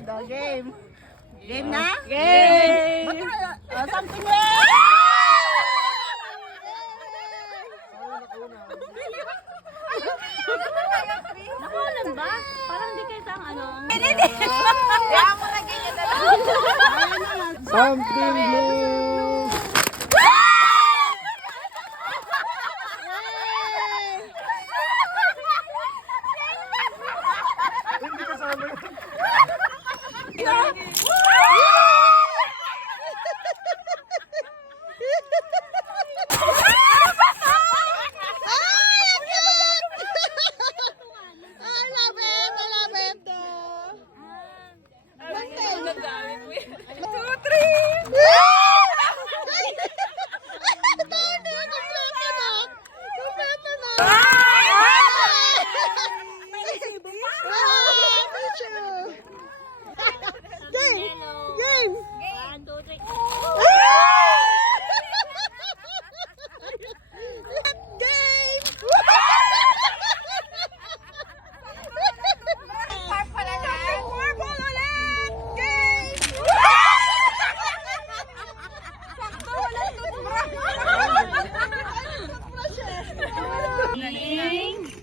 Red. O, game. Game na? Game! Something red! Nakulan ba? Parang di kayo tang ano. Kaya mo na ganyan na lang. Something blue! Hindi kasama yun. Game! 1, 2, 3.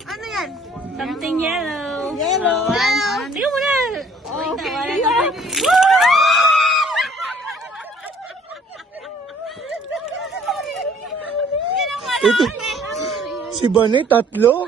Ano yan? Something yellow. Yellow. Tingnan mo na. Okay. Ito. Si Bane, tatlo.